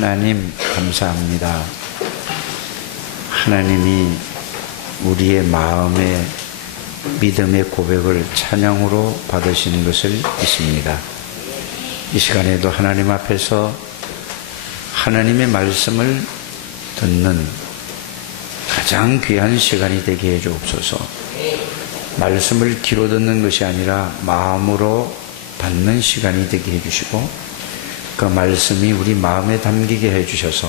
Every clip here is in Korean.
하나님 감사합니다. 하나님이 우리의 마음의 믿음의 고백을 찬양으로 받으시는 것을 믿습니다. 이 시간에도 하나님 앞에서 하나님의 말씀을 듣는 가장 귀한 시간이 되게 해 주옵소서. 말씀을 귀로 듣는 것이 아니라 마음으로 받는 시간이 되게 해 주시고, 그 말씀이 우리 마음에 담기게 해 주셔서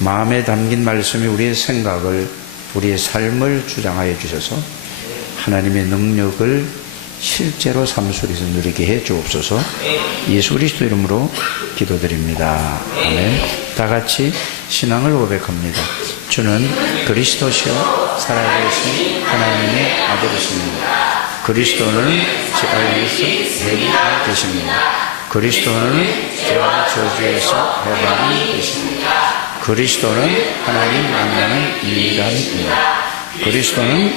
마음에 담긴 말씀이 우리의 생각을, 우리의 삶을 주장하여 주셔서 하나님의 능력을 실제로 삶 속에서 누리게 해 주옵소서. 예수 그리스도 이름으로 기도드립니다. 아멘. 다 같이 신앙을 고백합니다. 주는 그리스도시요 살아계신 하나님의 아들이십니다. 그리스도는 제 안에서 해방이 되십니다. 그리스도는 죄와 저주에서 해방이 되십니다. 그리스도는 하나님 만나는 인간입니다. 그리스도는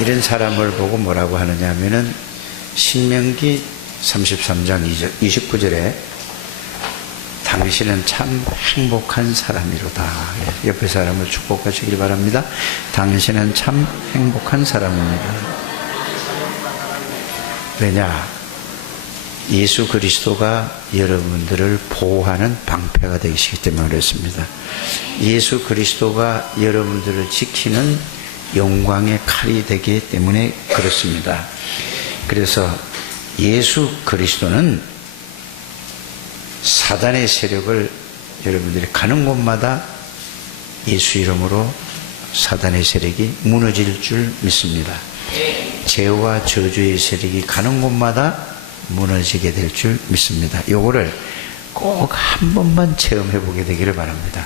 이런 사람을 보고 뭐라고 하느냐 하면은 신명기 33장 29절에 당신은 참 행복한 사람이로다. 옆에 사람을 축복하시길 바랍니다. 당신은 참 행복한 사람입니다. 왜냐? 예수 그리스도가 여러분들을 보호하는 방패가 되시기 때문에 그렇습니다. 예수 그리스도가 여러분들을 지키는 영광의 칼이 되기 때문에 그렇습니다. 그래서 예수 그리스도는 사단의 세력을 여러분들이 가는 곳마다 예수 이름으로 사단의 세력이 무너질 줄 믿습니다. 죄와 저주의 세력이 가는 곳마다 무너지게 될 줄 믿습니다. 요거를 꼭 한 번만 체험해 보게 되기를 바랍니다.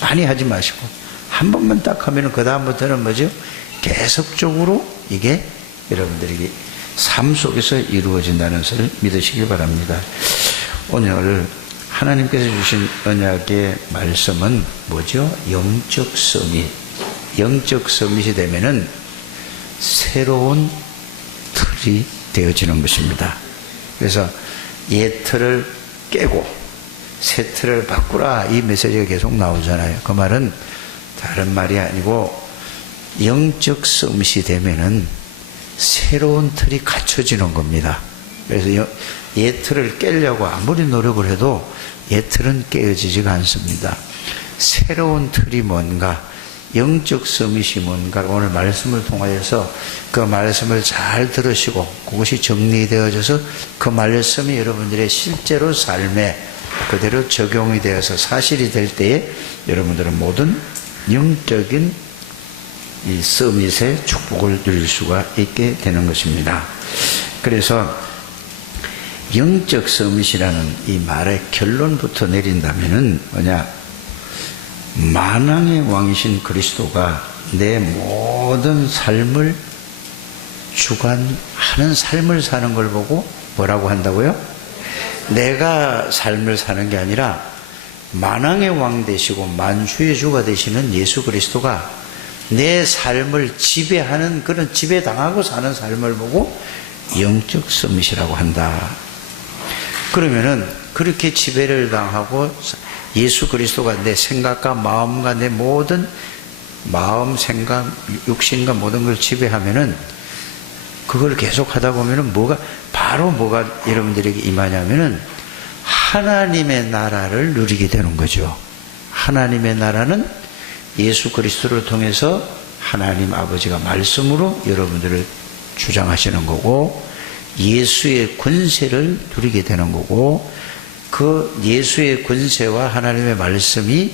많이 하지 마시고 한 번만 딱 하면 그 다음부터는 뭐죠? 계속적으로 이게 여러분들에게 삶 속에서 이루어진다는 것을 믿으시기 바랍니다. 오늘 하나님께서 주신 언약의 말씀은 뭐죠? 영적 서밋. 영적 서밋이 되면은 새로운 틀이 되어지는 것입니다. 그래서 옛 틀을 깨고 새 틀을 바꾸라, 이 메시지가 계속 나오잖아요. 그 말은 다른 말이 아니고 영적 서밋이 되면은 새로운 틀이 갖춰지는 겁니다. 그래서 옛 틀을 깨려고 아무리 노력을 해도 옛 틀은 깨어지지가 않습니다. 새로운 틀이 뭔가, 영적 서밋이 뭔가, 오늘 말씀을 통하여서 그 말씀을 잘 들으시고 그것이 정리되어져서 그 말씀이 여러분들의 실제로 삶에 그대로 적용이 되어서 사실이 될 때에 여러분들은 모든 영적인 이 서밋의 축복을 누릴 수가 있게 되는 것입니다. 그래서 영적 서밋이라는 이 말의 결론부터 내린다면은 뭐냐? 만왕의 왕이신 그리스도가 내 모든 삶을 주관하는 삶을 사는 걸 보고 뭐라고 한다고요? 내가 삶을 사는 게 아니라 만왕의 왕 되시고 만주의 주가 되시는 예수 그리스도가 내 삶을 지배하는, 그런 지배당하고 사는 삶을 보고 영적 서밋이라고 한다. 그러면은 그렇게 지배를 당하고 예수 그리스도가 내 생각과 마음과 내 모든 마음, 생각, 육신과 모든 걸 지배하면은 그걸 계속 하다 보면은 뭐가 여러분들에게 임하냐면은 하나님의 나라를 누리게 되는 거죠. 하나님의 나라는 예수 그리스도를 통해서 하나님 아버지가 말씀으로 여러분들을 주장하시는 거고, 예수의 권세를 누리게 되는 거고, 그 예수의 권세와 하나님의 말씀이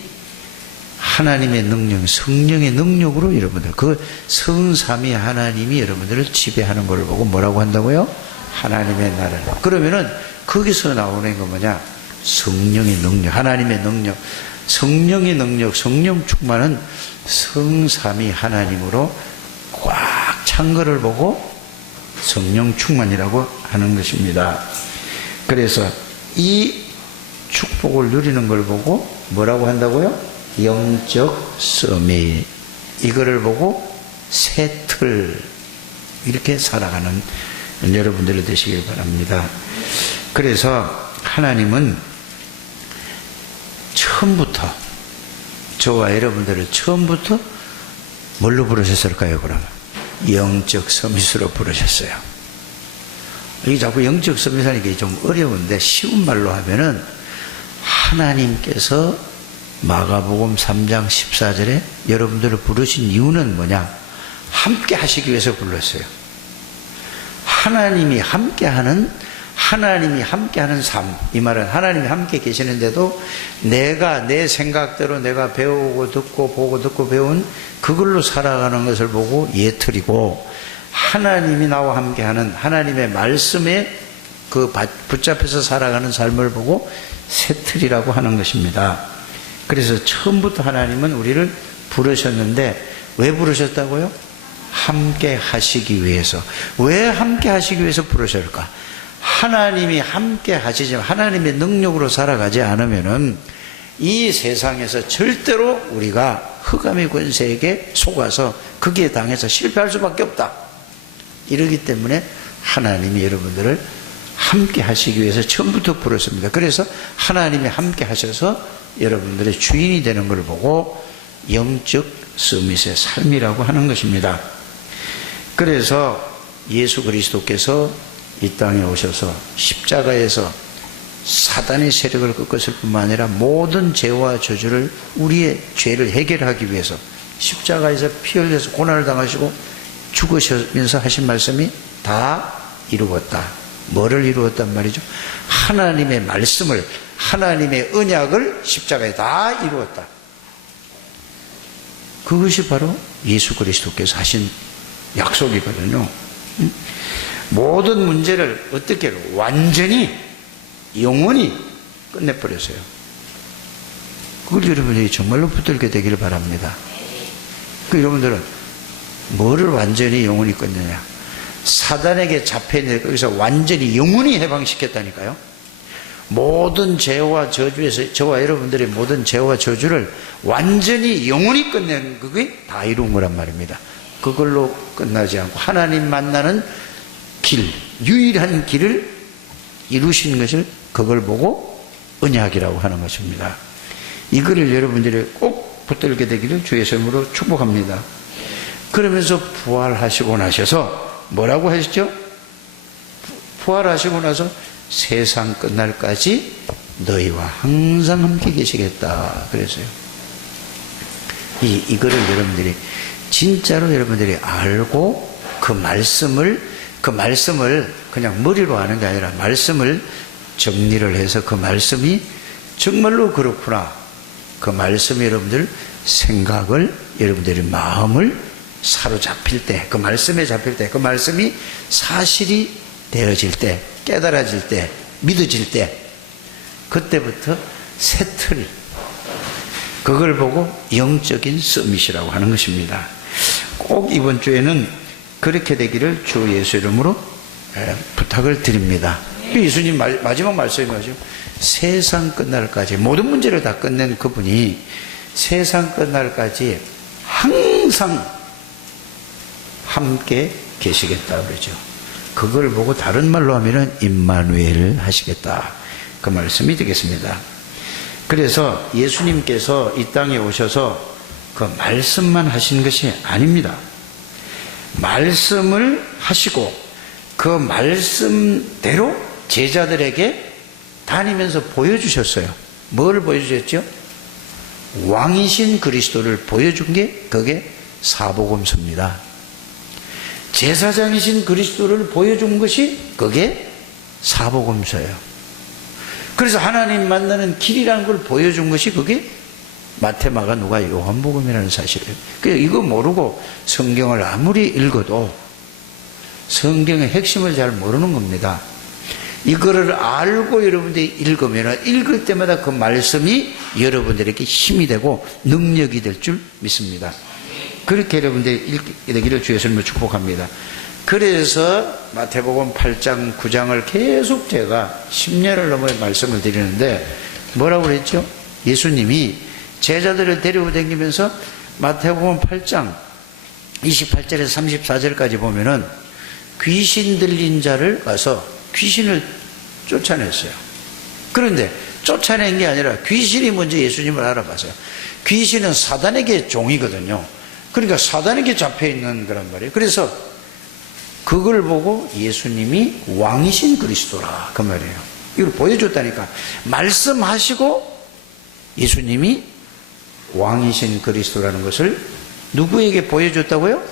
하나님의 능력, 성령의 능력으로 여러분들, 그 성삼위 하나님이 여러분들을 지배하는 걸 보고 뭐라고 한다고요? 하나님의 나라를. 그러면은 거기서 나오는 거 뭐냐? 성령의 능력, 하나님의 능력, 성령의 능력, 성령 충만은 성삼위 하나님으로 꽉 찬 거를 보고 성령 충만이라고 하는 것입니다. 그래서 이 축복을 누리는 걸 보고 뭐라고 한다고요? 영적 서밋. 이거를 보고 새 틀, 이렇게 살아가는 여러분들이 되시길 바랍니다. 그래서 하나님은 처음부터 저와 여러분들을 처음부터 뭘로 부르셨을까요? 그러면 영적 서밋으로 부르셨어요. 이게 자꾸 영적 서밋하니까 좀 어려운데 쉬운 말로 하면은 하나님께서 마가복음 3장 14절에 여러분들을 부르신 이유는 뭐냐? 함께 하시기 위해서 불렀어요. 하나님이 함께하는 삶. 이 말은 하나님이 함께 계시는데도 내가 내 생각대로 내가 배우고 듣고 보고 듣고 배운 그걸로 살아가는 것을 보고 예틀이고, 하나님이 나와 함께하는 하나님의 말씀에 그 붙잡혀서 살아가는 삶을 보고 새틀이라고 하는 것입니다. 그래서 처음부터 하나님은 우리를 부르셨는데 왜 부르셨다고요? 함께 하시기 위해서. 왜 함께 하시기 위해서 부르셨을까? 하나님이 함께 하시지만 하나님의 능력으로 살아가지 않으면은 이 세상에서 절대로 우리가 흑암의 권세에게 속아서 거기에 당해서 실패할 수밖에 없다. 이러기 때문에 하나님이 여러분들을 함께 하시기 위해서 처음부터 부르셨습니다. 그래서 하나님이 함께 하셔서 여러분들의 주인이 되는 걸 보고 영적 서밋의 삶이라고 하는 것입니다. 그래서 예수 그리스도께서 이 땅에 오셔서 십자가에서 사단의 세력을 꺾었을 뿐만 아니라 모든 죄와 저주를, 우리의 죄를 해결하기 위해서 십자가에서 피 흘려서 고난을 당하시고 죽으시면서 하신 말씀이 다 이루었다. 뭐를 이루었단 말이죠? 하나님의 말씀을, 하나님의 언약을 십자가에 다 이루었다. 그것이 바로 예수 그리스도께서 하신 약속이거든요. 모든 문제를 어떻게 완전히 영원히 끝내버렸어요. 그걸 여러분이 정말로 붙들게 되기를 바랍니다. 그 여러분들은 뭐를 완전히 영원히 끝내냐? 사단에게 잡혀있는 거기서 완전히 영원히 해방시켰다니까요. 모든 죄와 저주에서 저와 여러분들의 모든 죄와 저주를 완전히 영원히 끝낸 그게 다 이룬 거란 말입니다. 그걸로 끝나지 않고 하나님 만나는 길, 유일한 길을 이루신 것을 그걸 보고 언약이라고 하는 것입니다. 이거를 여러분들이 꼭 붙들게 되기를 주의 이름으로 축복합니다. 그러면서 부활하시고 나셔서 뭐라고 하셨죠? 부활하시고 나서 세상 끝날까지 너희와 항상 함께 계시겠다 그랬어요. 이거를 여러분들이 진짜로 여러분들이 알고 그 말씀을 그냥 머리로 아는 게 아니라 말씀을 정리를 해서 그 말씀이 정말로 그렇구나. 그 말씀이 여러분들 생각을, 여러분들의 마음을 사로잡힐 때, 그 말씀에 잡힐 때, 그 말씀이 사실이 되어질 때, 깨달아질 때, 믿어질 때, 그때부터 새 틀, 그걸 보고 영적인 서밋이라고 하는 것입니다. 꼭 이번 주에는 그렇게 되기를 주 예수 이름으로 부탁을 드립니다. 예수님 마지막 말씀이 뭐죠? 세상 끝날까지 모든 문제를 다 끝낸 그분이 세상 끝날까지 항상 함께 계시겠다 그러죠. 그걸 보고 다른 말로 하면은 임마누엘 하시겠다, 그 말씀이 되겠습니다. 그래서 예수님께서 이 땅에 오셔서 그 말씀만 하신 것이 아닙니다. 말씀을 하시고 그 말씀대로 제자들에게 다니면서 보여주셨어요. 뭘 보여주셨죠? 왕이신 그리스도를 보여준 게 그게 사복음서입니다. 제사장이신 그리스도를 보여준 것이 그게 사복음서예요. 그래서 하나님 만나는 길이라는 걸 보여준 것이 그게 마태, 마가, 누가, 요한복음이라는 사실이에요. 그래서 이거 모르고 성경을 아무리 읽어도 성경의 핵심을 잘 모르는 겁니다. 이거를 알고 여러분들이 읽으면 읽을 때마다 그 말씀이 여러분들에게 힘이 되고 능력이 될 줄 믿습니다. 그렇게 여러분들이 읽게 되기를 주의 이름으로 축복합니다. 그래서 마태복음 8장, 9장을 계속 제가 10년을 넘어 말씀을 드리는데 뭐라고 그랬죠? 예수님이 제자들을 데리고 다니면서 마태복음 8장 28절에서 34절까지 보면은 귀신 들린 자를 가서 귀신을 쫓아냈어요. 그런데 쫓아낸 게 아니라 귀신이 먼저 예수님을 알아봤어요. 귀신은 사단에게 종이거든요. 그러니까 사단에게 잡혀있는 거란 말이에요. 그래서 그걸 보고 예수님이 왕이신 그리스도라 그 말이에요. 이걸 보여줬다니까. 말씀하시고 예수님이 왕이신 그리스도라는 것을 누구에게 보여줬다고요?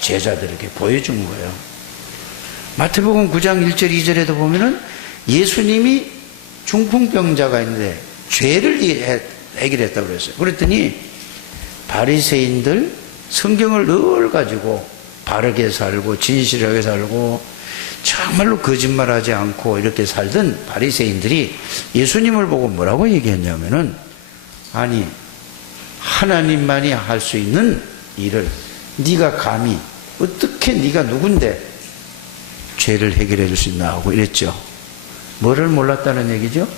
제자들에게 보여준 거예요. 마태복음 9장 1절 2절에도 보면은 예수님이 중풍병자가 있는데 죄를 해결했다고 그랬어요. 그랬더니 바리새인들 성경을 늘 가지고 바르게 살고 진실하게 살고 정말로 거짓말하지 않고 이렇게 살던 바리새인들이 예수님을 보고 뭐라고 얘기했냐면은, 아니 하나님만이 할 수 있는 일을 네가 감히 어떻게 네가 누군데 죄를 해결해 줄 수 있나 하고 이랬죠. 뭐를 몰랐다는 얘기죠?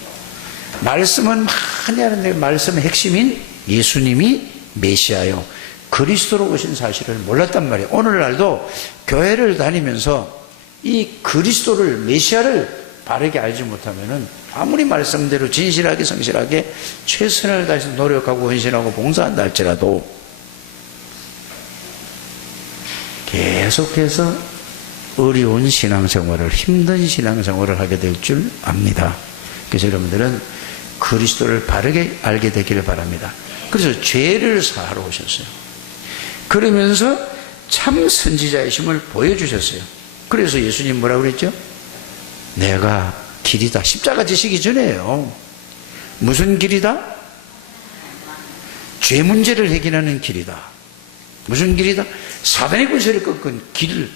말씀은 많이 하는데 말씀의 핵심인 예수님이 메시아요 그리스도로 오신 사실을 몰랐단 말이에요. 오늘날도 교회를 다니면서 이 그리스도를, 메시아를 바르게 알지 못하면은 아무리 말씀대로 진실하게 성실하게 최선을 다해서 노력하고 헌신하고 봉사한다 할지라도 계속해서 어려운 신앙생활을, 힘든 신앙생활을 하게 될 줄 압니다. 그래서 여러분들은 그리스도를 바르게 알게 되기를 바랍니다. 그래서 죄를 사하러 오셨어요. 그러면서 참 선지자이심을 보여주셨어요. 그래서 예수님 뭐라고 그랬죠? 내가 길이다. 십자가 지시기 전에요. 무슨 길이다? 죄 문제를 해결하는 길이다. 무슨 길이다? 사단의 권세를 꺾은 길,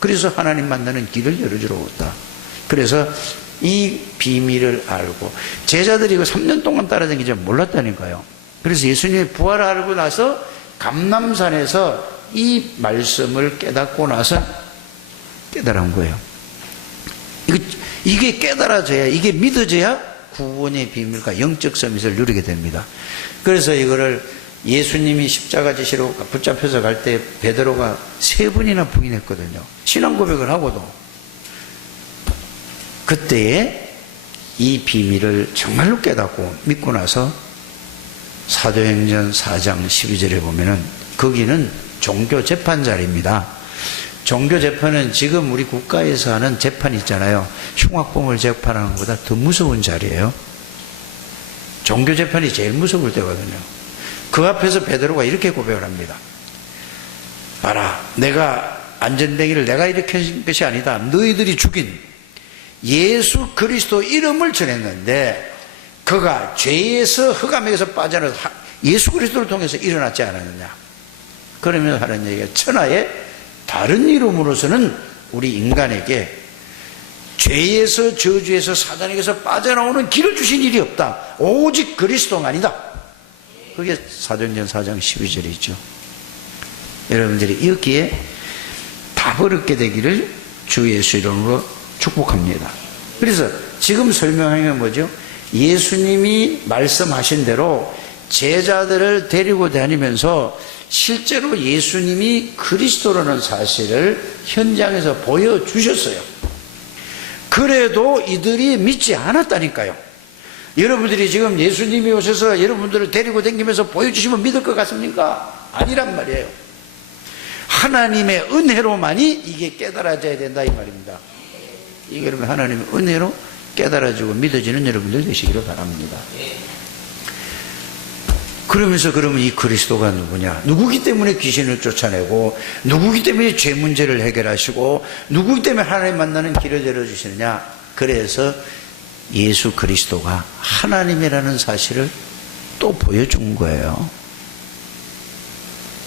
그래서 하나님 만나는 길을 열어주러 왔다. 그래서 이 비밀을 알고 제자들이 3년 동안 따라다니지 몰랐다니까요. 그래서 예수님의 부활을 알고 나서 감람산에서 이 말씀을 깨닫고 나서 깨달은 거예요. 이게 깨달아져야, 이게 믿어져야 구원의 비밀과 영적 서밋을 누리게 됩니다. 그래서 이거를 예수님이 십자가 지시로 붙잡혀서 갈 때 베드로가 3번이나 부인했거든요. 신앙 고백을 하고도. 그때에 이 비밀을 정말로 깨닫고 믿고 나서 사도행전 4장 12절에 보면은 거기는 종교 재판 자리입니다. 종교 재판은 지금 우리 국가에서 하는 재판 있잖아요. 흉악범을 재판하는 것보다 더 무서운 자리예요. 종교 재판이 제일 무서울 때거든요. 그 앞에서 베드로가 이렇게 고백을 합니다. 봐라, 내가 안전뱅이를 내가 일으킨 것이 아니다. 너희들이 죽인 예수 그리스도 이름을 전했는데 그가 죄에서 흑암에서 빠져나서 예수 그리스도를 통해서 일어났지 않았느냐. 그러면 하는 얘기가 천하의 다른 이름으로서는 우리 인간에게 죄에서 저주에서 사단에게서 빠져나오는 길을 주신 일이 없다. 오직 그리스도만이다. 그게 사도행전 4장 12절이죠. 여러분들이 여기에 답을 얻게 되기를 주 예수 이름으로 축복합니다. 그래서 지금 설명한 건 뭐죠? 예수님이 말씀하신 대로 제자들을 데리고 다니면서 실제로 예수님이 그리스도라는 사실을 현장에서 보여주셨어요. 그래도 이들이 믿지 않았다니까요. 여러분들이 지금 예수님이 오셔서 여러분들을 데리고 다니면서 보여주시면 믿을 것 같습니까? 아니란 말이에요. 하나님의 은혜로만이 이게 깨달아져야 된다 이 말입니다. 이게 여러분 하나님의 은혜로 깨달아지고 믿어지는 여러분들 되시기를 바랍니다. 그러면서 그러면 이 그리스도가 누구냐? 누구기 때문에 귀신을 쫓아내고 누구기 때문에 죄 문제를 해결하시고 누구기 때문에 하나님 만나는 길을 열어주시느냐? 그래서 예수 그리스도가 하나님이라는 사실을 또 보여준 거예요.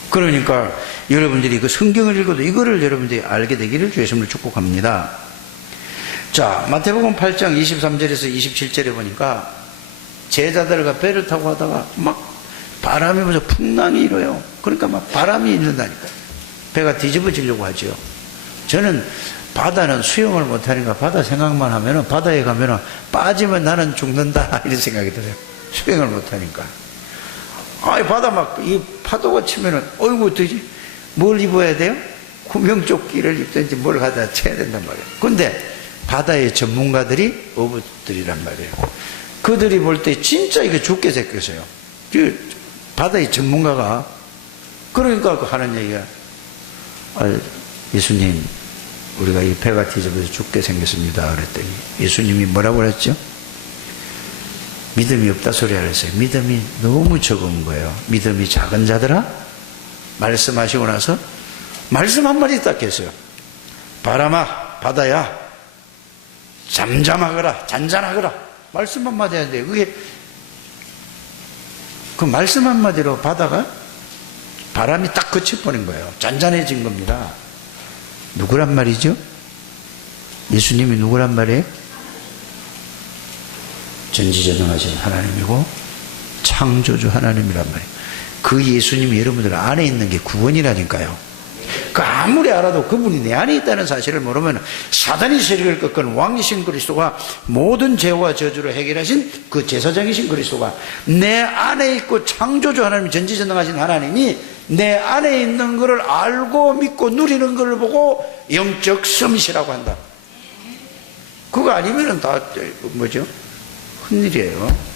그러니까 여러분들이 그 성경을 읽어도 이거를 여러분들이 알게 되기를 주 예수님을 축복합니다. 자, 마태복음 8장 23절에서 27절에 보니까 제자들과 배를 타고 하다가 막 바람이 불어서 풍랑이 일어요. 그러니까 막 바람이 일어나니까 배가 뒤집어지려고 하죠. 저는 바다는 수영을 못하니까 바다 생각만 하면은 바다에 가면은 빠지면 나는 죽는다 이런 생각이 들어요. 수영을 못하니까. 아이 바다 막 이 파도가 치면은 어이구 어떡지? 뭘 입어야 돼요? 구명조끼를 입든지 뭘 하다 쳐야 된단 말이에요. 근데 바다의 전문가들이 어부들이란 말이에요. 그들이 볼 때 진짜 이게 죽게 생겼어요. 그 바다의 전문가가 그러니까 하는 얘기가 예수님 우리가 이 배가 뒤집어서 죽게 생겼습니다. 그랬더니 예수님이 뭐라고 그랬죠? 믿음이 없다 소리 하랬어요. 믿음이 너무 적은 거예요. 믿음이 작은 자들아 말씀하시고 나서 말씀 한마디 딱 했어요. 바람아 바다야 잠잠하거라 잔잔하거라 말씀 한마디 하는데 그게 그 말씀 한마디로 바다가 바람이 딱 그쳐버린 거예요. 잔잔해진 겁니다. 누구란 말이죠? 예수님이 누구란 말이에요? 전지전능하신 하나님이고 창조주 하나님이란 말이에요. 그 예수님이 여러분들 안에 있는 게 구원이라니까요. 그 아무리 알아도 그분이 내 안에 있다는 사실을 모르면 사단이 세력을 꺾은 왕이신 그리스도가 모든 죄와 저주를 해결하신 그 제사장이신 그리스도가 내 안에 있고 창조주 하나님 전지전능하신 하나님이 내 안에 있는 것을 알고 믿고 누리는 것을 보고 영적 섬이시라고 한다. 그거 아니면 다 뭐죠? 헛일이에요.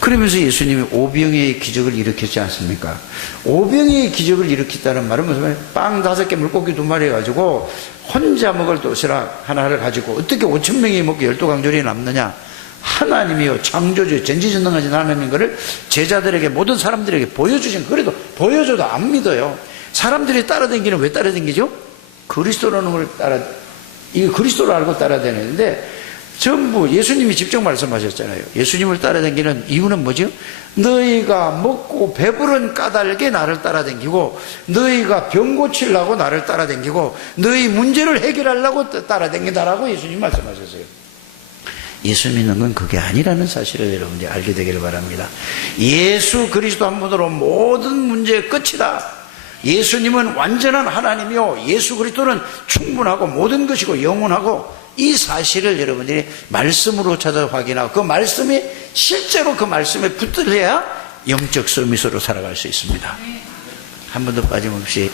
그러면서 예수님이 오병이의 기적을 일으켰지 않습니까? 오병이의 기적을 일으켰다는 말은 무슨 말이에요? 빵 5개 물고기 2마리 가지고 혼자 먹을 도시락 하나를 가지고 어떻게 5,000명이 먹고 12강조리에 남느냐? 하나님이요 창조주 전지전능하신 하나님 거를 제자들에게 모든 사람들에게 보여주신, 그래도 보여줘도 안 믿어요. 사람들이 따라다니기는 왜 따라다니죠? 그리스도라는 걸 이 그리스도를 알고 따라다니는데 전부 예수님이 직접 말씀하셨잖아요. 예수님을 따라다니는 이유는 뭐죠? 너희가 먹고 배부른 까닭에 나를 따라다니고 너희가 병 고치려고 나를 따라다니고 너희 문제를 해결하려고 따라다닌다라고 예수님 말씀하셨어요. 예수 믿는 건 그게 아니라는 사실을 여러분들이 알게 되기를 바랍니다. 예수 그리스도 한 분으로 모든 문제의 끝이다. 예수님은 완전한 하나님이요 예수 그리스도는 충분하고 모든 것이고 영원하고, 이 사실을 여러분들이 말씀으로 찾아 확인하고 그 말씀이 실제로 그 말씀에 붙들려야 영적 서밋으로 살아갈 수 있습니다. 한 번도 빠짐없이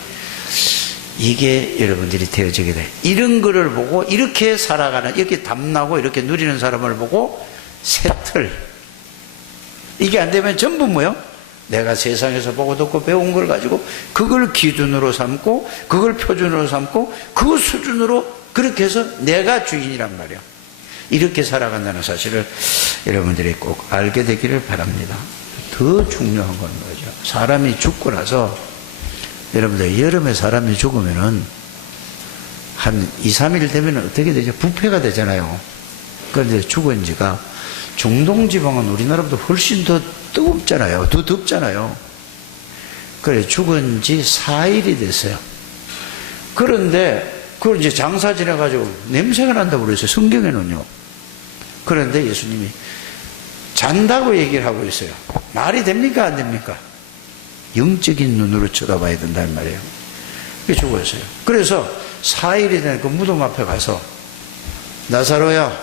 이게 여러분들이 되어지게 돼. 이런 거를 보고 이렇게 살아가는, 이렇게 담나고 이렇게 누리는 사람을 보고 새틀. 이게 안 되면 전부 뭐요? 내가 세상에서 보고 듣고 배운 걸 가지고 그걸 기준으로 삼고 그걸 표준으로 삼고 그 수준으로 그렇게 해서 내가 주인이란 말이에요. 이렇게 살아간다는 사실을 여러분들이 꼭 알게 되기를 바랍니다. 더 중요한 건 뭐죠? 사람이 죽고 나서 여러분들 여름에 사람이 죽으면은 한 2, 3일 되면 어떻게 되죠? 부패가 되잖아요. 그런데 죽은 지가 중동 지방은 우리나라보다 훨씬 더 뜨겁잖아요. 더 덥잖아요. 그래 죽은 지 4일이 됐어요. 그런데 그걸 이제 장사 지내가지고 냄새가 난다고 그랬어요. 성경에는요. 그런데 예수님이 잔다고 얘기를 하고 있어요. 말이 됩니까? 안 됩니까? 영적인 눈으로 쳐다봐야 된다는 말이에요. 그게 죽었어요. 그래서 4일이 된 그 무덤 앞에 가서 나사로야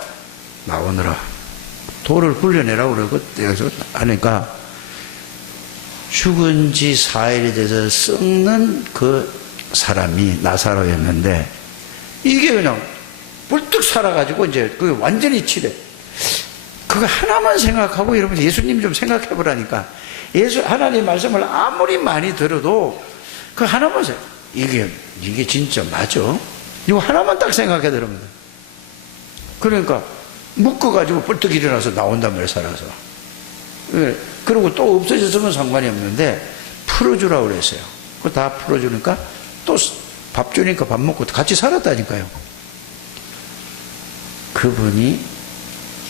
나오너라. 돌을 굴려내라고 그러고 여기서 하니까 죽은 지 4일이 돼서 썩는 그 사람이 나사로였는데 이게 그냥 불뚝 살아가지고 이제 그게 완전히 치래. 그거 하나만 생각하고 여러분 예수님 좀 생각해 보라니까. 하나님 말씀을 아무리 많이 들어도 그 하나만 이게 진짜 맞아? 이거 하나만 딱 생각해 여러분들. 그러니까 묶어가지고 뿔떡 일어나서 나온단 말이에요. 살아서. 그리고 또 없어졌으면 상관이 없는데 풀어주라고 그랬어요. 그거 다 풀어주니까 또 밥 주니까 밥 먹고 같이 살았다니까요. 그분이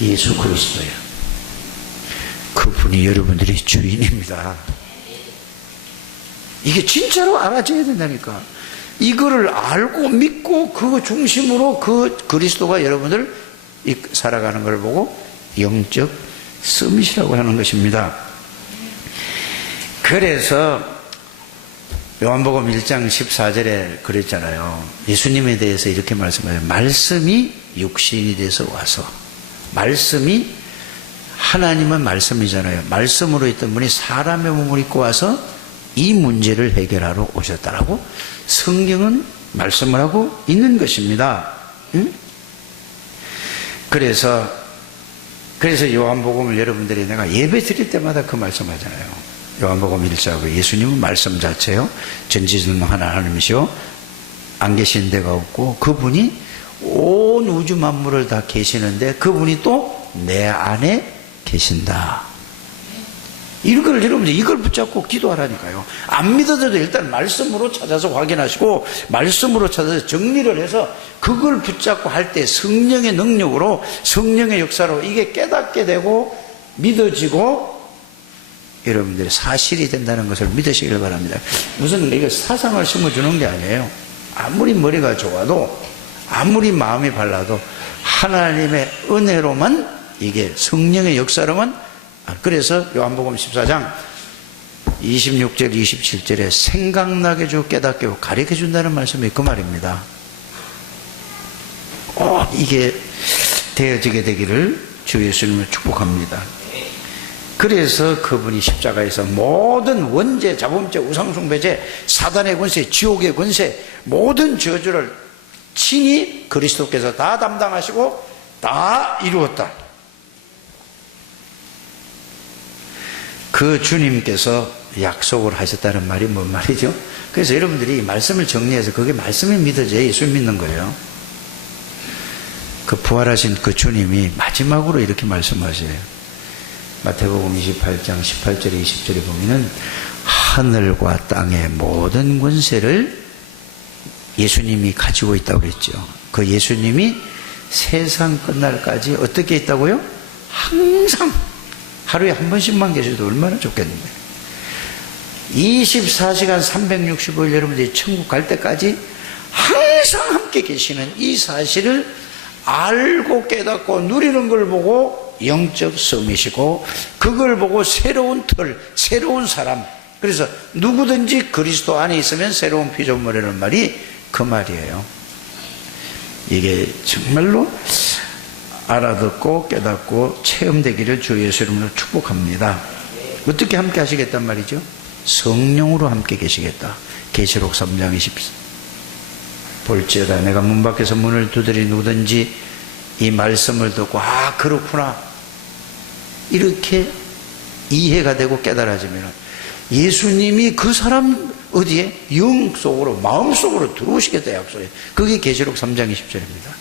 예수 그리스도예요. 그분이 여러분들의 주인입니다. 이게 진짜로 알아져야 된다니까. 이거를 알고 믿고 그 중심으로 그 그리스도가 여러분들 살아가는 걸 보고 영적 서밋이라고 하는 것입니다. 그래서 요한복음 1장 14절에 그랬잖아요. 예수님에 대해서 이렇게 말씀해요. 말씀이 육신이 돼서 와서, 말씀이 하나님은 말씀이잖아요. 말씀으로 있던 분이 사람의 몸을 입고 와서 이 문제를 해결하러 오셨다라고 성경은 말씀을 하고 있는 것입니다. 응? 그래서 요한복음을 여러분들이 내가 예배 드릴 때마다 그 말씀하잖아요. 요한복음 1장 예수님은 말씀 자체요, 전지전능한 하나님이시오, 안 계신 데가 없고 그분이 온 우주 만물을 다 계시는데 그분이 또 내 안에 계신다. 이걸 여러분들 이걸 붙잡고 기도하라니까요. 안 믿어도 일단 말씀으로 찾아서 확인하시고 말씀으로 찾아서 정리를 해서 그걸 붙잡고 할 때 성령의 능력으로, 성령의 역사로 이게 깨닫게 되고 믿어지고 여러분들이 사실이 된다는 것을 믿으시길 바랍니다. 무슨 이거 사상을 심어주는 게 아니에요. 아무리 머리가 좋아도 아무리 마음이 발라도 하나님의 은혜로만, 이게 성령의 역사로만. 그래서 요한복음 14장 26절 27절에 생각나게 해주고 깨닫게 하고 가르쳐 준다는 말씀이 그 말입니다. 이게 되어지게 되기를 주 예수님을 축복합니다. 그래서 그분이 십자가에서 모든 원죄, 자범죄, 우상숭배죄, 사단의 권세, 지옥의 권세, 모든 저주를 친히 그리스도께서 다 담당하시고 다 이루었다. 그 주님께서 약속을 하셨다는 말이 뭔 말이죠? 그래서 여러분들이 이 말씀을 정리해서 그게 말씀이 믿어져야 예수 믿는 거예요. 그 부활하신 그 주님이 마지막으로 이렇게 말씀하세요. 마태복음 28장 18절에 20절에 보면은 하늘과 땅의 모든 권세를 예수님이 가지고 있다고 그랬죠. 그 예수님이 세상 끝날까지 어떻게 있다고요? 항상 하루에 한 번씩만 계셔도 얼마나 좋겠는데, 24시간 365일 여러분들이 천국 갈 때까지 항상 함께 계시는 이 사실을 알고 깨닫고 누리는 걸 보고 영적 섬이시고, 그걸 보고 새로운 틀, 새로운 사람, 그래서 누구든지 그리스도 안에 있으면 새로운 피조물이라는 말이 그 말이에요. 이게 정말로 알아듣고 깨닫고 체험되기를 주 예수 이름으로 축복합니다. 어떻게 함께 하시겠단 말이죠? 성령으로 함께 계시겠다. 계시록 3장 24. 볼지어다 내가 문 밖에서 문을 두드리 누구든지 이 말씀을 듣고 그렇구나 이렇게 이해가 되고 깨달아지면 예수님이 그 사람 어디에? 영 속으로, 마음 속으로 들어오시겠다 약속해. 그게 계시록 3장 20절입니다.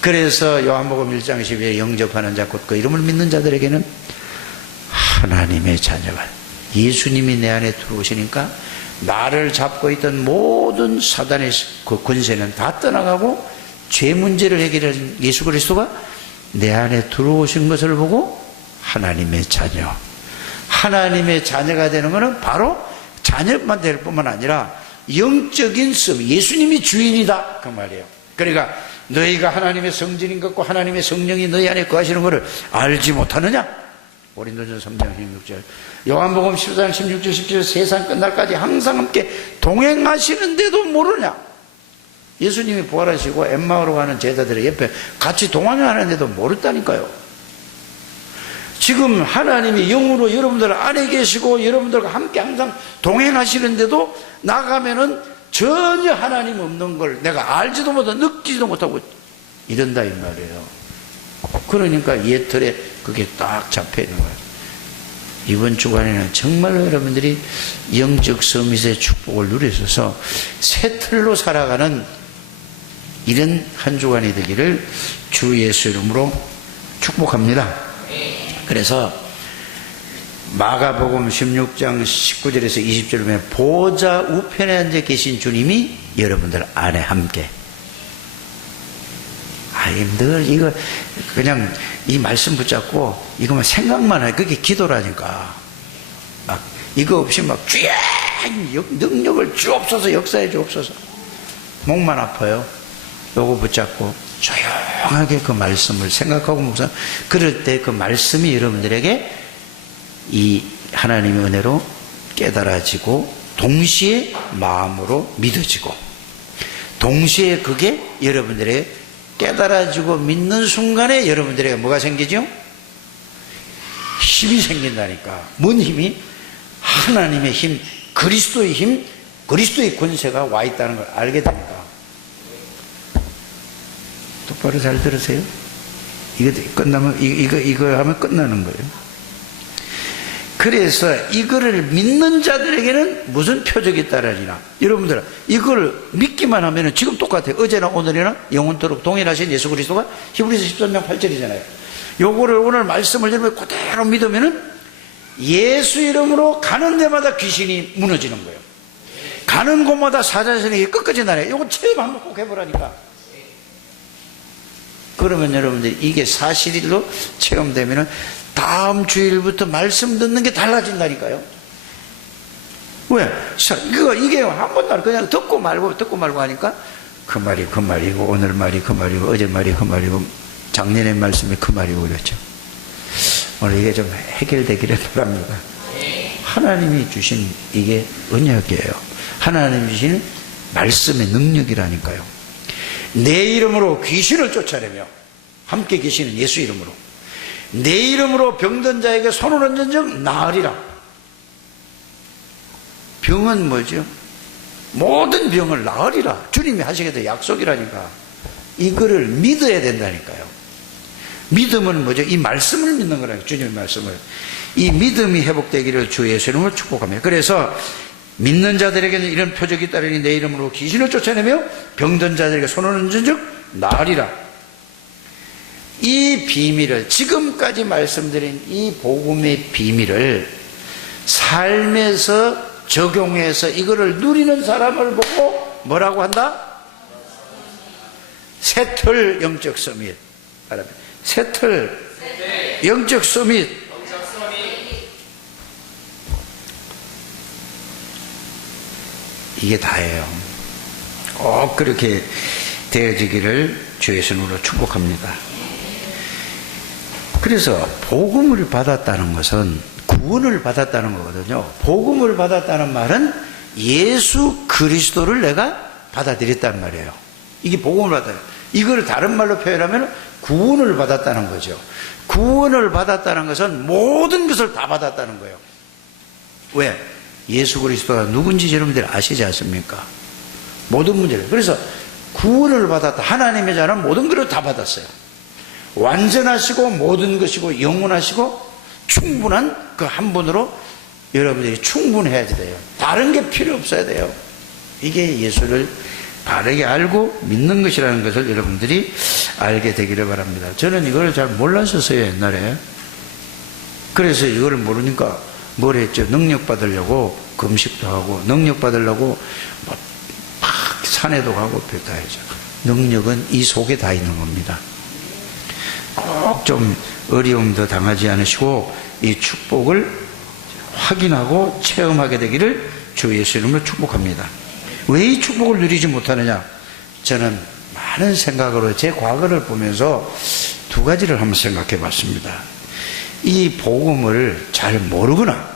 그래서 요한복음 1장 12에 영접하는 자 곧 그 이름을 믿는 자들에게는 하나님의 자녀가, 예수님이 내 안에 들어오시니까 나를 잡고 있던 모든 사단의 그 권세는 다 떠나가고 죄 문제를 해결하신 예수 그리스도가 내 안에 들어오신 것을 보고 하나님의 자녀, 하나님의 자녀가 되는 것은 바로 자녀만 될 뿐만 아니라 영적인 씀, 예수님이 주인이다 그 말이에요. 그러니까 너희가 하나님의 성전인 것 같고 하나님의 성령이 너희 안에 거하시는 것을 알지 못하느냐? 고린도전서 3장 16절, 요한복음 14장 16절 17절 세상 끝날까지 항상 함께 동행하시는데도 모르냐? 예수님이 부활하시고 엠마오로 가는 제자들의 옆에 같이 동행하는데도 모르다니까요. 지금 하나님이 영으로 여러분들 안에 계시고 여러분들과 함께 항상 동행하시는데도 나가면은 전혀 하나님 없는 걸 내가 알지도 못하고 느끼지도 못하고 이런다 이 말이에요. 그러니까 옛틀에 그게 딱 잡혀 있는 거예요. 이번 주간에는 정말로 여러분들이 영적 서밋의 축복을 누리셔서 새 틀로 살아가는 이런 한 주간이 되기를 주 예수 이름으로 축복합니다. 그래서 마가복음 16장 19절에서 20절에 보면 보좌 우편에 앉아 계신 주님이 여러분들 안에 함께, 늘 이거 그냥 이 말씀 붙잡고 이거만 생각만 해. 그게 기도라니까. 막 이거 없이 막 능력을 주옵소서, 역사해 주옵소서. 목만 아파요. 요거 붙잡고 조용하게 그 말씀을 생각하고 묵상. 그럴 때 그 말씀이 여러분들에게 이 하나님의 은혜로 깨달아지고 동시에 마음으로 믿어지고 동시에 그게 여러분들의 깨달아지고 믿는 순간에 여러분들에게 뭐가 생기죠? 힘이 생긴다니까. 뭔 힘이? 하나님의 힘, 그리스도의 힘, 그리스도의 권세가 와 있다는 걸 알게 됩니다. 똑바로 잘 들으세요. 이거 끝나면, 이거 하면 끝나는 거예요. 그래서 이거를 믿는 자들에게는 무슨 표적이 따르리나. 여러분들, 이걸 믿기만 하면 지금 똑같아요. 어제나 오늘이나 영원토록 동일하신 예수 그리스도가 히브리서 13장 8절이잖아요. 요거를 오늘 말씀을 여러분 그대로 믿으면은 예수 이름으로 가는 데마다 귀신이 무너지는 거예요. 가는 곳마다 사자신에게 끝까지 나래요. 요거 체험 한번 꼭 해보라니까. 그러면 여러분들 이게 사실로 체험되면은 다음 주일부터 말씀 듣는 게 달라진다니까요. 왜? 이게 한 번도 그냥 듣고 말고 하니까 그 말이 그 말이고 오늘 말이 그 말이고 어제 말이 그 말이고 작년의 말씀이 그 말이고 그랬죠. 오늘 이게 좀 해결되기를 바랍니다. 하나님이 주신 이게 언약이에요. 하나님이 주신 말씀의 능력이라니까요. 내 이름으로 귀신을 쫓아내며 함께 계시는 예수 이름으로 내 이름으로 병든 자에게 손을 얹은 즉 나으리라. 병은 뭐죠? 모든 병을 나으리라. 주님이 하시게 될 약속이라니까. 이거를 믿어야 된다니까요. 믿음은 뭐죠? 이 말씀을 믿는 거라니까. 주님의 말씀을. 이 믿음이 회복되기를 주 예수 이름으로 축복합니다. 그래서 믿는 자들에게는 이런 표적이 따르니 내 이름으로 귀신을 쫓아내며 병든 자들에게 손을 얹은 즉 나으리라. 이 비밀을, 지금까지 말씀드린 이 복음의 비밀을 삶에서 적용해서 이거를 누리는 사람을 보고 뭐라고 한다? 새틀 영적 서밋. 새틀 영적 서밋. 이게 다예요. 꼭 그렇게 되어지기를 주 예수님으로 축복합니다. 그래서 복음을 받았다는 것은 구원을 받았다는 거거든요. 복음을 받았다는 말은 예수 그리스도를 내가 받아들였단 말이에요. 이게 복음을 받아요. 이걸 다른 말로 표현하면 구원을 받았다는 거죠. 구원을 받았다는 것은 모든 것을 다 받았다는 거예요. 왜? 예수 그리스도가 누군지 여러분들 아시지 않습니까? 모든 문제를. 그래서 구원을 받았다. 하나님의 자는 모든 것을 다 받았어요. 완전하시고 모든 것이고 영원하시고 충분한 그 한 분으로 여러분들이 충분해야 돼요. 다른 게 필요 없어야 돼요. 이게 예수를 바르게 알고 믿는 것이라는 것을 여러분들이 알게 되기를 바랍니다. 저는 이걸 잘 몰랐었어요, 옛날에. 그래서 이걸 모르니까 뭘 했죠? 능력 받으려고 금식도 하고 능력 받으려고 막 산에도 가고 다 했죠. 능력은 이 속에 다 있는 겁니다. 꼭 좀 어려움도 당하지 않으시고 이 축복을 확인하고 체험하게 되기를 주 예수 이름으로 축복합니다. 왜 이 축복을 누리지 못하느냐? 저는 많은 생각으로 제 과거를 보면서 두 가지를 한번 생각해 봤습니다. 이 복음을 잘 모르거나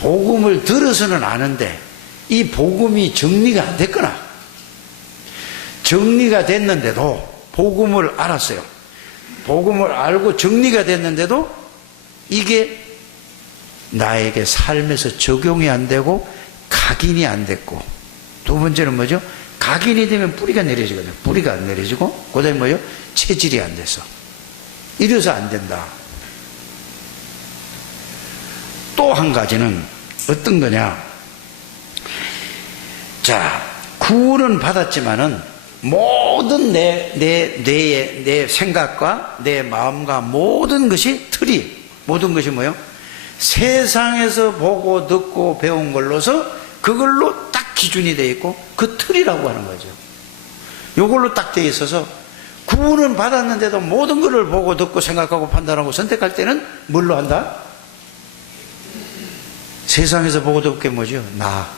복음을 들어서는 아는데 이 복음이 정리가 안 됐거나 정리가 됐는데도 복음을 알았어요. 복음을 알고 정리가 됐는데도 이게 나에게 삶에서 적용이 안 되고 각인이 안 됐고, 두 번째는 뭐죠? 각인이 되면 뿌리가 내려지거든요. 뿌리가 안 내려지고 그 다음에 뭐죠? 체질이 안 돼서 이래서 안 된다. 또 한 가지는 어떤 거냐? 자, 구원은 받았지만은 모든 내 뇌의 내 생각과 내 마음과 모든 것이 틀이, 모든 것이 뭐예요? 세상에서 보고 듣고 배운 걸로서 그걸로 딱 기준이 되어 있고 그 틀이라고 하는 거죠. 이걸로 딱 되어 있어서 구원은 받았는데도 모든 것을 보고 듣고 생각하고 판단하고 선택할 때는 뭘로 한다? 세상에서 보고 듣고 게 뭐죠? 나,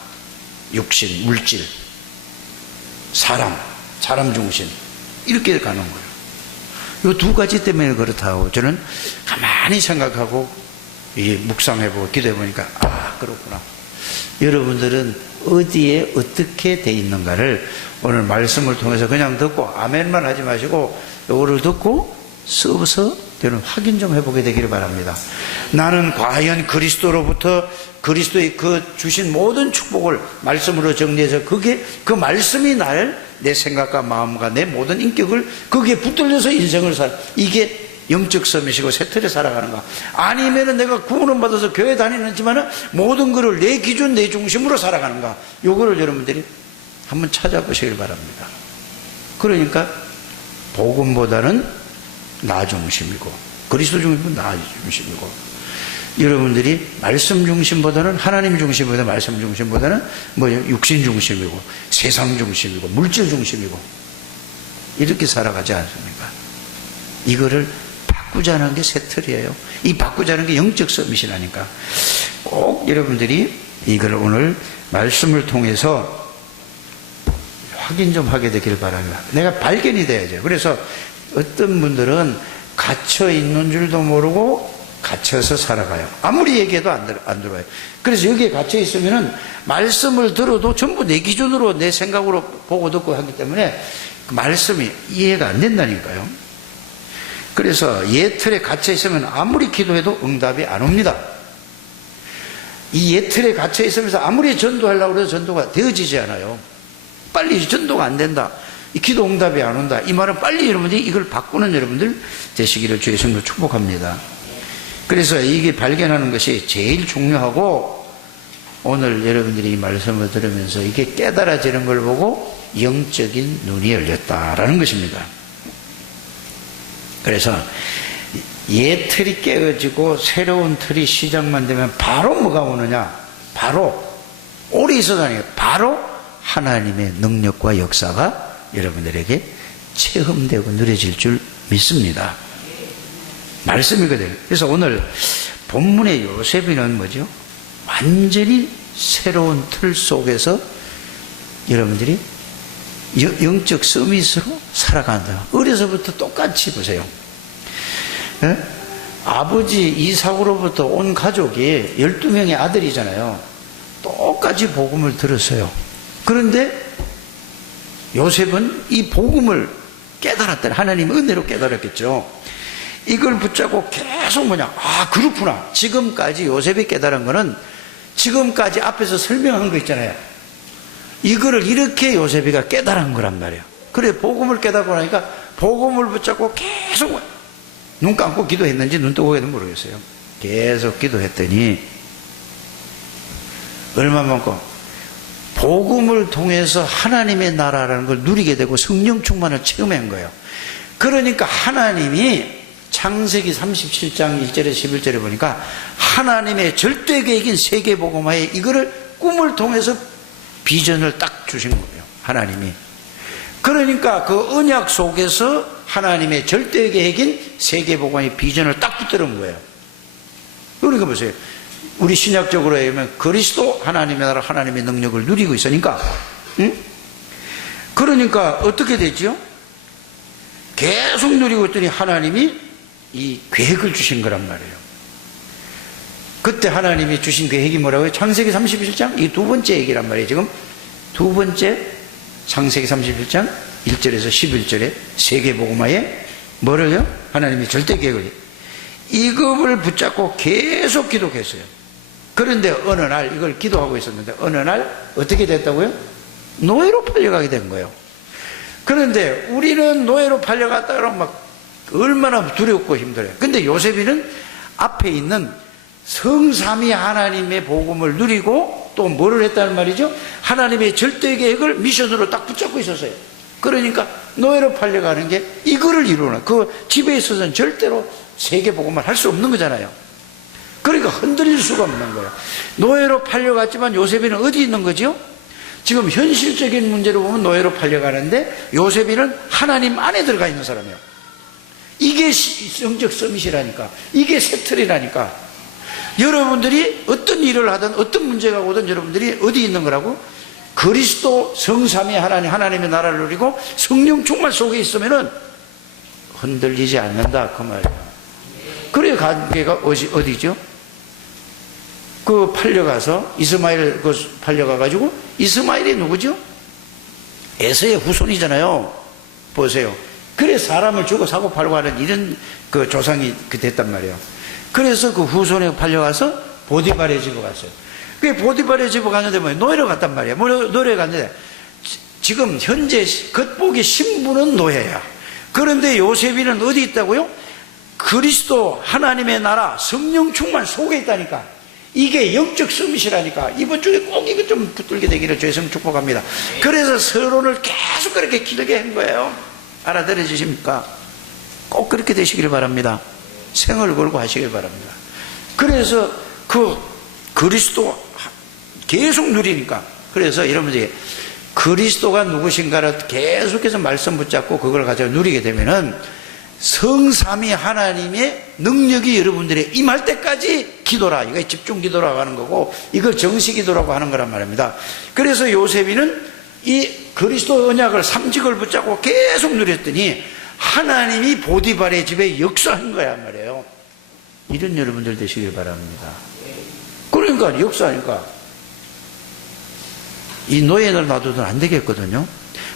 육신, 물질, 사람 중심, 이렇게 가는 거예요. 이 두 가지 때문에 그렇다고 저는 가만히 생각하고 묵상해보고 기도해보니까 그렇구나. 여러분들은 어디에 어떻게 돼 있는가를 오늘 말씀을 통해서 그냥 듣고 아멘만 하지 마시고 이거를 듣고 써서 저는 확인 좀 해보게 되기를 바랍니다. 나는 과연 그리스도로부터 그리스도의 그 주신 모든 축복을 말씀으로 정리해서 그게 그 말씀이 날 내 생각과 마음과 내 모든 인격을 거기에 붙들려서 인생을 이게 영적 서밋이고 새틀에 살아가는가? 아니면은 내가 구원을 받아서 교회 다니는지만은 모든 것을 내 기준, 내 중심으로 살아가는가? 요거를 여러분들이 한번 찾아보시길 바랍니다. 그러니까 복음보다는 나 중심이고 그리스도 중심은 나 중심이고, 여러분들이 말씀 중심보다는 하나님 중심보다 말씀 중심보다는 육신 중심이고 세상 중심이고 물질 중심이고 이렇게 살아가지 않습니까? 이거를 바꾸자는 게 새틀이에요. 이 바꾸자는 게 영적 서밋이라니까. 꼭 여러분들이 이걸 오늘 말씀을 통해서 확인 좀 하게 되길 바랍니다. 내가 발견이 돼야죠. 그래서 어떤 분들은 갇혀 있는 줄도 모르고 갇혀서 살아가요. 아무리 얘기해도 안 들어요. 그래서 여기에 갇혀 있으면은 말씀을 들어도 전부 내 기준으로 내 생각으로 보고 듣고 하기 때문에 그 말씀이 이해가 안 된다니까요. 그래서 예틀에 갇혀 있으면 아무리 기도해도 응답이 안 옵니다. 이 예틀에 갇혀 있으면서 아무리 전도하려고 해도 전도가 되어지지 않아요. 빨리 전도가 안 된다. 이 기도 응답이 안 온다. 이 말은 빨리 여러분들이 이걸 바꾸는 여러분들 되시기를 주의 성도 축복합니다. 그래서 이게 발견하는 것이 제일 중요하고, 오늘 여러분들이 이 말씀을 들으면서 이게 깨달아지는 걸 보고 영적인 눈이 열렸다라는 것입니다. 그래서 예틀이 깨어지고 새로운 틀이 시작만 되면 바로 뭐가 오느냐? 바로 오래 있어도 아니에요. 바로 하나님의 능력과 역사가 여러분들에게 체험되고 누려질 줄 믿습니다. 말씀이거든요. 그래서 오늘 본문의 요셉이는 뭐죠? 완전히 새로운 틀 속에서 여러분들이 영적 서밋으로 살아간다. 어려서부터 똑같이 보세요. 예? 아버지 이삭으로부터 온 가족이 12명의 아들이잖아요. 똑같이 복음을 들었어요. 그런데 요셉은 이 복음을 깨달았다. 하나님 은혜로 깨달았겠죠. 이걸 붙잡고 계속 그렇구나. 지금까지 요셉이 깨달은 거는 지금까지 앞에서 설명한 거 있잖아요. 이거를 이렇게 요셉이가 깨달은 거란 말이에요. 그래, 복음을 깨닫고 나니까 복음을 붙잡고 계속 눈 감고 기도했는지 눈 뜨고 해도 모르겠어요. 계속 기도했더니 얼마만큼 복음을 통해서 하나님의 나라라는 걸 누리게 되고 성령 충만을 체험한 거예요. 그러니까 하나님이 창세기 37장 1절에 11절에 보니까 하나님의 절대 계획인 세계복음화에 이거를 꿈을 통해서 비전을 딱 주신 거예요. 하나님이. 그러니까 그 언약 속에서 하나님의 절대 계획인 세계복음화의 비전을 딱 붙들은 거예요. 그러니까 보세요. 우리 신약적으로 하면 그리스도 하나님의 나라 하나님의 능력을 누리고 있으니까, 응? 그러니까 어떻게 됐죠? 계속 누리고 있더니 하나님이 이 계획을 주신 거란 말이에요. 그때 하나님이 주신 계획이 뭐라고요? 창세기 31장 이 두 번째 얘기란 말이에요. 지금 두 번째 창세기 31장 1절에서 11절에 세계복음화에 뭐를요? 하나님이 절대 계획을 이것을 붙잡고 계속 기도했어요. 그런데 어느 날 이걸 기도하고 있었는데 어느 날 어떻게 됐다고요? 노예로 팔려가게 된 거예요. 그런데 우리는 노예로 팔려갔다 그러면 막 얼마나 두렵고 힘들어요. 근데 요셉이는 앞에 있는 성삼위 하나님의 복음을 누리고 또 뭐를 했다는 말이죠? 하나님의 절대 계획을 미션으로 딱 붙잡고 있었어요. 그러니까 노예로 팔려가는 게 이거를 이루는, 그 집에 있어서는 절대로 세계 복음을 할 수 없는 거잖아요. 그러니까 흔들릴 수가 없는 거예요. 노예로 팔려갔지만 요셉이는 어디 있는 거죠? 지금 현실적인 문제로 보면 노예로 팔려가는데 요셉이는 하나님 안에 들어가 있는 사람이에요. 이게 영적 서밋이라니까. 이게 새틀이라니까. 여러분들이 어떤 일을 하든 어떤 문제가 오든 여러분들이 어디 있는 거라고? 그리스도 성삼위 하나님, 하나님의 나라를 누리고 성령 충만 속에 있으면은 흔들리지 않는다 그 말이에요. 그래 관계가 어디죠? 그 팔려가서 이스마엘 그 팔려가가지고 이스마엘이 누구죠? 에서의 후손이잖아요. 보세요. 그래 사람을 주고 사고 팔고 하는 이런 그 조상이 됐단 말이에요. 그래서 그 후손에 팔려가서 보디발의 집에 갔어요. 그 보디발의 집에 갔는데 뭐 노예로 갔단 말이에요. 노예로 갔는데 지금 현재 겉보기 신부는 노예야. 그런데 요셉이는 어디 있다고요? 그리스도 하나님의 나라 성령 충만 속에 있다니까. 이게 영적 서밋이라니까. 이번 주에 꼭 이거 좀 붙들게 되기를 주의 성 축복합니다. 그래서 서론을 계속 그렇게 길게 한 거예요. 알아들어지십니까? 꼭 그렇게 되시길 바랍니다. 생을 걸고 하시길 바랍니다. 그래서 그 그리스도 계속 누리니까. 그래서 여러분들이 그리스도가 누구신가를 계속해서 말씀 붙잡고 그걸 가지고 누리게 되면은 성삼위 하나님의 능력이 여러분들의 임할 때까지 기도라. 이거 집중 기도라고 하는 거고, 이걸 정시 기도라고 하는 거란 말입니다. 그래서 요셉이는 이 그리스도 언약을 삼직을 붙잡고 계속 누렸더니 하나님이 보디발의 집에 역사한 거란 말이에요. 이런 여러분들 되시길 바랍니다. 그러니까 역사하니까 이 노예를 놔둬도 안 되겠거든요.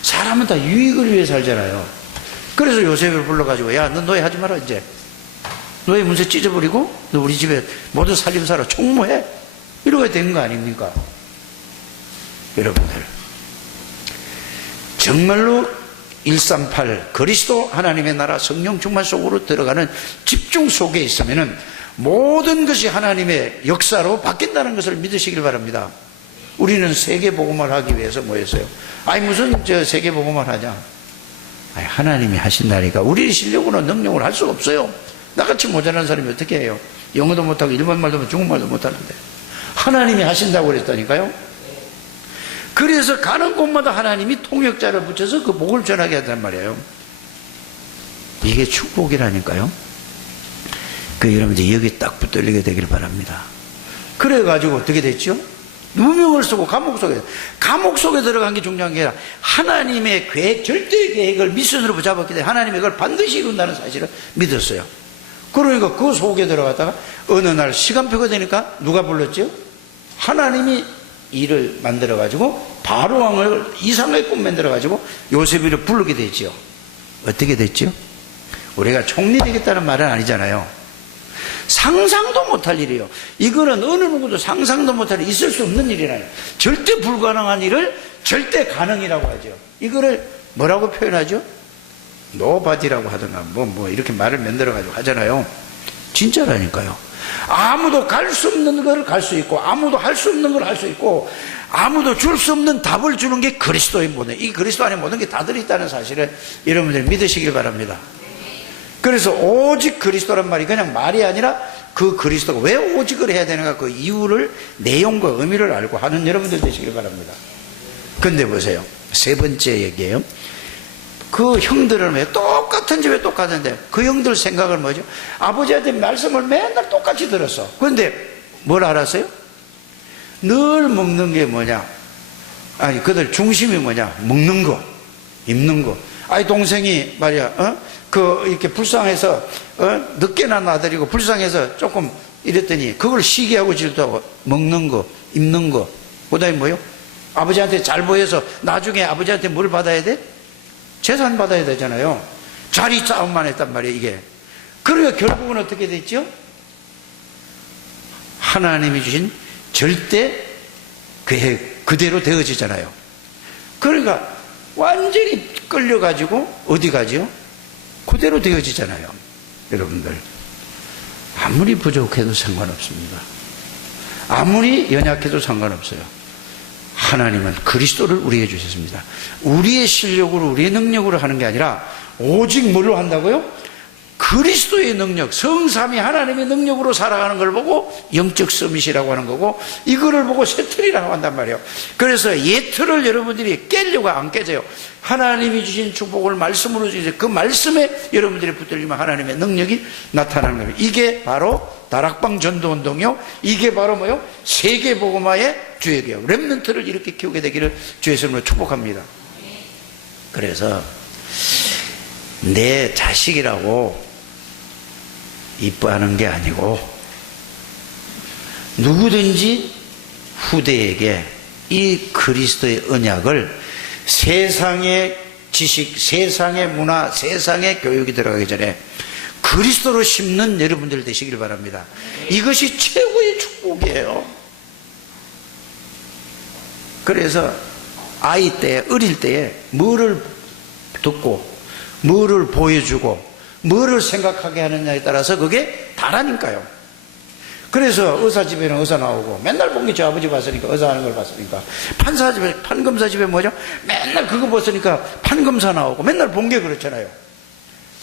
사람은 다 유익을 위해 살잖아요. 그래서 요셉을 불러가지고, 야, 너 노예 하지 마라, 이제. 노예 문서 찢어버리고, 너 우리 집에 모든 살림살아 총무해. 이러게 된 거 아닙니까? 여러분들. 정말로 138, 그리스도 하나님의 나라 성령 충만 속으로 들어가는 집중 속에 있으면은 모든 것이 하나님의 역사로 바뀐다는 것을 믿으시길 바랍니다. 우리는 세계복음을 하기 위해서 모였어요. 아니, 무슨 세계복음을 하자. 아니, 하나님이 하신다니까. 우리 실력으로는 능력을 할 수가 없어요. 나같이 모자란 사람이 어떻게 해요? 영어도 못하고 일본말도 못하고 중국말도 못하는데. 하나님이 하신다고 그랬다니까요. 그래서 가는 곳마다 하나님이 통역자를 붙여서 그 복을 전하게 한단 말이에요. 이게 축복이라니까요. 그 여러분들 여기 딱 붙들리게 되길 바랍니다. 그래가지고 어떻게 됐죠? 누명을 쓰고 감옥 속에 들어간 게 중요한 게 아니라 하나님의 계획, 절대 계획을 미션으로 붙잡았기 때문에 하나님의 그걸 반드시 이룬다는 사실을 믿었어요. 그러니까 그 속에 들어갔다가 어느 날 시간표가 되니까 누가 불렀죠? 하나님이 일을 만들어가지고 바로왕을 이상하게 꿈 만들어가지고 요셉이를 부르게 되죠. 어떻게 됐죠? 우리가 총리 되겠다는 말은 아니잖아요. 상상도 못할 일이에요. 이거는 어느 누구도 상상도 못할 있을 수 없는 일이라요. 절대 불가능한 일을 절대 가능이라고 하죠. 이거를 뭐라고 표현하죠? 노바디라고 하든가 뭐 이렇게 말을 만들어가지고 하잖아요. 진짜라니까요. 아무도 갈 수 없는 걸 갈 수 있고, 아무도 할 수 없는 걸 할 수 있고, 아무도 줄 수 없는 답을 주는 게 그리스도의 모든, 이 그리스도 안에 모든 게 다 들어있다는 사실을 여러분들 믿으시길 바랍니다. 그래서 오직 그리스도란 말이 그냥 말이 아니라 그 그리스도가 왜 오직을 해야 되는가, 그 이유를, 내용과 의미를 알고 하는 여러분들 되시길 바랍니다. 근데 보세요. 세 번째 얘기예요. 그 형들은 왜 똑같은 집에 똑같은데 그 형들 생각은 뭐죠? 아버지한테 말씀을 맨날 똑같이 들었어. 그런데 뭘 알았어요? 늘 먹는 게 뭐냐? 아니, 그들 중심이 뭐냐? 먹는 거, 입는 거. 아니, 동생이 말이야, 이렇게 불쌍해서, 늦게나 나들이고 불쌍해서 조금 이랬더니 그걸 시기하고 질투하고 먹는 거, 입는 거. 그 다음에 뭐요? 아버지한테 잘 보여서 나중에 아버지한테 뭘 받아야 돼? 재산 받아야 되잖아요. 자리 싸움만 했단 말이에요, 이게. 그러니까 결국은 어떻게 됐죠? 하나님이 주신 절대 계획 그대로 되어지잖아요. 그러니까 완전히 끌려가지고 어디 가죠? 그대로 되어지잖아요. 여러분들, 아무리 부족해도 상관없습니다. 아무리 연약해도 상관없어요. 하나님은 그리스도를 우리에게 주셨습니다. 우리의 실력으로, 우리의 능력으로 하는 게 아니라 오직 뭘로 한다고요? 그리스도의 능력, 성삼위 하나님의 능력으로 살아가는 걸 보고 영적 서밋이라고 하는 거고, 이거를 보고 새 틀이라고 한단 말이에요. 그래서 옛 틀을 여러분들이 깨려고 안 깨져요. 하나님이 주신 축복을 말씀으로 주세요. 그 말씀에 여러분들이 붙들리면 하나님의 능력이 나타나는 거예요. 이게 바로 다락방 전도운동이요, 이게 바로 뭐요? 세계복음화의 주역이에요. 렘넌트를 이렇게 키우게 되기를 주의 이름으로 축복합니다. 그래서 내 자식이라고 이뻐하는 게 아니고, 누구든지 후대에게 이 그리스도의 언약을 세상의 지식, 세상의 문화, 세상의 교육이 들어가기 전에 그리스도로 심는 여러분들 되시길 바랍니다. 이것이 최고의 축복이에요. 그래서 아이 때, 어릴 때에 뭐를 듣고, 뭐를 보여주고, 뭐를 생각하게 하느냐에 따라서 그게 다라니까요. 그래서 의사 집에는 의사 나오고, 맨날 본 게 저 아버지 봤으니까, 의사 하는 걸 봤으니까, 판사 집에, 판검사 집에 뭐죠? 맨날 그거 봤으니까 판검사 나오고, 맨날 본 게 그렇잖아요.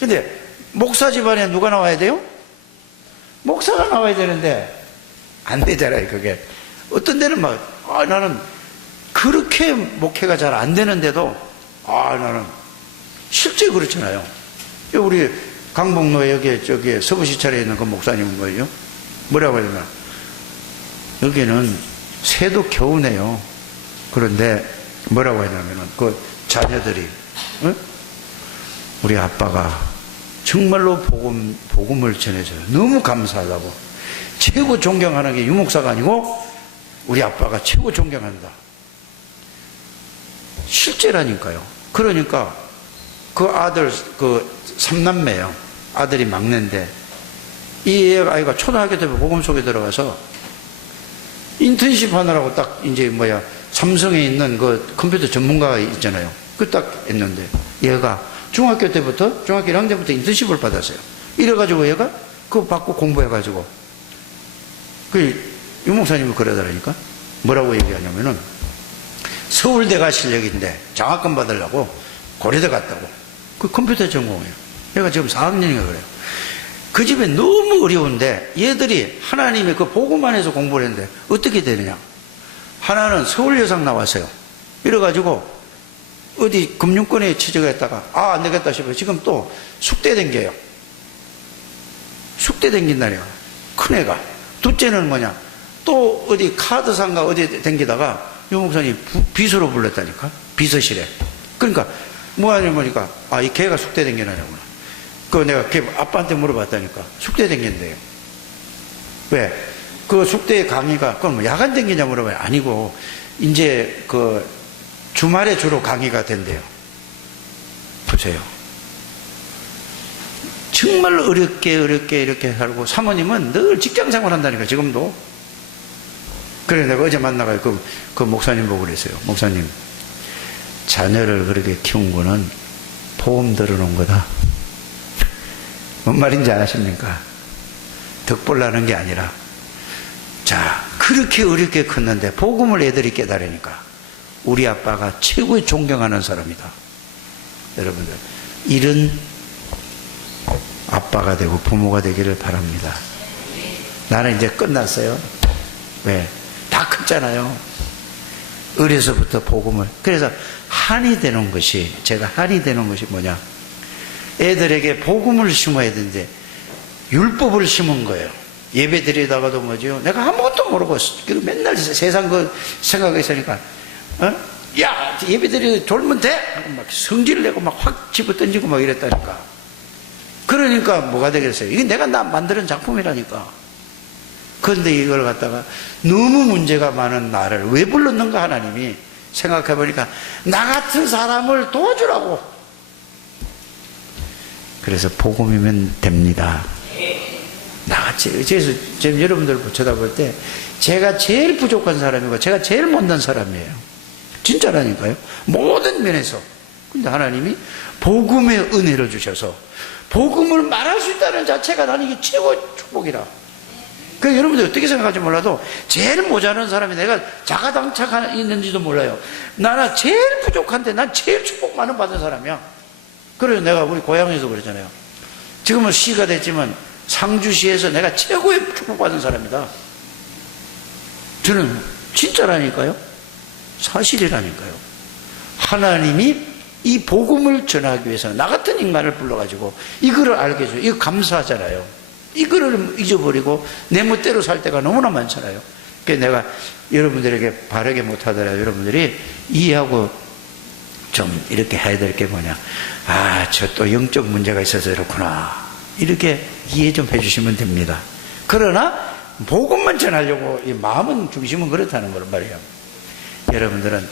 근데, 목사 집안에 누가 나와야 돼요? 목사가 나와야 되는데, 안 되잖아요, 그게. 어떤 데는 막, 나는 그렇게 목회가 잘 안 되는데도, 나는 실제 그렇잖아요. 우리 강북로에 여기 서부시찰에 있는 그 목사님은 뭐예요? 뭐라고 해야 되나? 여기는 새도 겨우 내요. 그런데 뭐라고 하냐면은 그 자녀들이, 응? 우리 아빠가 정말로 복음을 전해줘요. 너무 감사하다고. 최고 존경하는 게 유목사가 아니고 우리 아빠가 최고 존경한다. 실제라니까요. 그러니까 그 아들, 그 삼남매요. 아들이 막내인데 이 아이가 초등학교 때 복음 속에 들어가서 인턴십 하느라고 딱 이제 삼성에 있는 그 컴퓨터 전문가가 있잖아요. 그 딱 했는데 얘가 중학교 1학년 때부터 인턴십을 받았어요. 이래가지고 얘가 그거 받고 공부해가지고 유 목사님이 그러더라니까. 뭐라고 얘기하냐면은 서울대 갈 실력인데 장학금 받으려고 고려대 갔다고. 그 컴퓨터 전공이에요. 얘가 지금 4학년인가 그래요. 그 집에 너무 어려운데 얘들이 하나님의 그 복음 안에서 공부를 했는데 어떻게 되느냐. 하나는 서울여상 나왔어요. 이래가지고 어디 금융권에 취직을 했다가 안 되겠다 싶어요. 지금 또 숙대 댕겨요. 숙대 댕긴다니까. 큰애가. 둘째는 뭐냐. 또 어디 카드상가 어디 댕기다가 유 목사님 비서로 불렀다니까. 비서실에. 그러니까 뭐 하냐니까 이 걔가 숙대 댕기나냐구나. 그거 내가 걔 아빠한테 물어봤다니까. 숙대 댕긴대요. 왜? 그 숙대 강의가 그건 뭐 야간 댕기냐 물어봐요. 아니고 이제 그 주말에 주로 강의가 된대요. 보세요. 정말 어렵게 이렇게 살고 사모님은 늘 직장생활 한다니까 지금도. 그래 내가 어제 만나가지고 그 목사님 보고 그랬어요. 목사님 자녀를 그렇게 키운 거는 보험 들어놓은 거다. 뭔 말인지 아십니까? 덕볼나는 게 아니라 자 그렇게 어렵게 컸는데 복음을 애들이 깨달으니까 우리 아빠가 최고의 존경하는 사람이다. 여러분들 이런 아빠가 되고 부모가 되기를 바랍니다. 나는 이제 끝났어요. 왜? 다 컸잖아요. 어려서부터 복음을. 그래서 한이 되는 것이 제가 한이 되는 것이 뭐냐. 애들에게 복음을 심어야 되는데 율법을 심은 거예요. 예배 드리다가도 뭐죠. 내가 아무것도 모르고 맨날 세상 그 생각이 있으니까 야 예배 드리고 돌면 돼? 막 성질을 내고 막 확 집어 던지고 막 이랬다니까. 그러니까 뭐가 되겠어요. 이게 내가 만드는 작품이라니까. 그런데 이걸 갖다가 너무 문제가 많은 나를 왜 불렀는가 하나님이 생각해보니까 나 같은 사람을 도와주라고. 그래서 복음이면 됩니다. 나같이. 그래서 지금 여러분들 쳐다볼 때 제가 제일 부족한 사람이고 제가 제일 못난 사람이에요. 진짜라니까요. 모든 면에서. 근데 하나님이 복음의 은혜를 주셔서 복음을 말할 수 있다는 자체가 나는 이게 최고 축복이라. 그러니까 여러분들 어떻게 생각할지 몰라도 제일 모자란 사람이 내가 자가당착 있는지도 몰라요. 나는 제일 부족한데 난 제일 축복 많은 받은 사람이야. 그래서 내가 우리 고향에서 그랬잖아요. 지금은 시가 됐지만 상주시에서 내가 최고의 축복받은 사람이다. 저는 진짜라니까요. 사실이라니까요. 하나님이 이 복음을 전하기 위해서 나 같은 인간을 불러가지고 이거를 알게 해줘요. 이거 감사하잖아요. 이거를 잊어버리고 내 멋대로 살 때가 너무나 많잖아요. 그래서 내가 여러분들에게 바르게 못하더라도 여러분들이 이해하고 좀 이렇게 해야 될 게 뭐냐. 저 또 영적 문제가 있어서 이렇구나. 이렇게 이해 좀 해주시면 됩니다. 그러나 복음만 전하려고 이 마음은 중심은 그렇다는 걸 말이에요. 여러분들은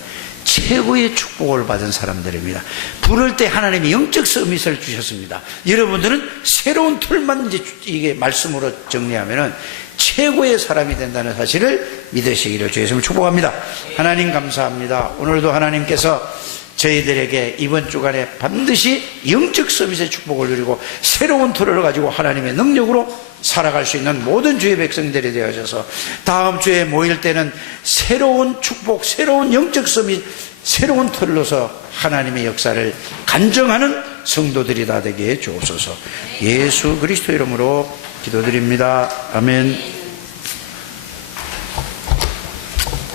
최고의 축복을 받은 사람들입니다. 부를 때 하나님이 영적 서밋을 주셨습니다. 여러분들은 새로운 툴만 이제 이게 말씀으로 정리하면은 최고의 사람이 된다는 사실을 믿으시기를 주의 이름으로 축복합니다. 하나님 감사합니다. 오늘도 하나님께서 저희들에게 이번 주간에 반드시 영적 서밋의 축복을 누리고 새로운 툴을 가지고 하나님의 능력으로 살아갈 수 있는 모든 주의 백성들이 되어져서 다음 주에 모일 때는 새로운 축복, 새로운 영적 서밋, 새로운 툴로서 하나님의 역사를 간증하는 성도들이 다 되게 해 주옵소서. 예수 그리스도 이름으로 기도드립니다. 아멘.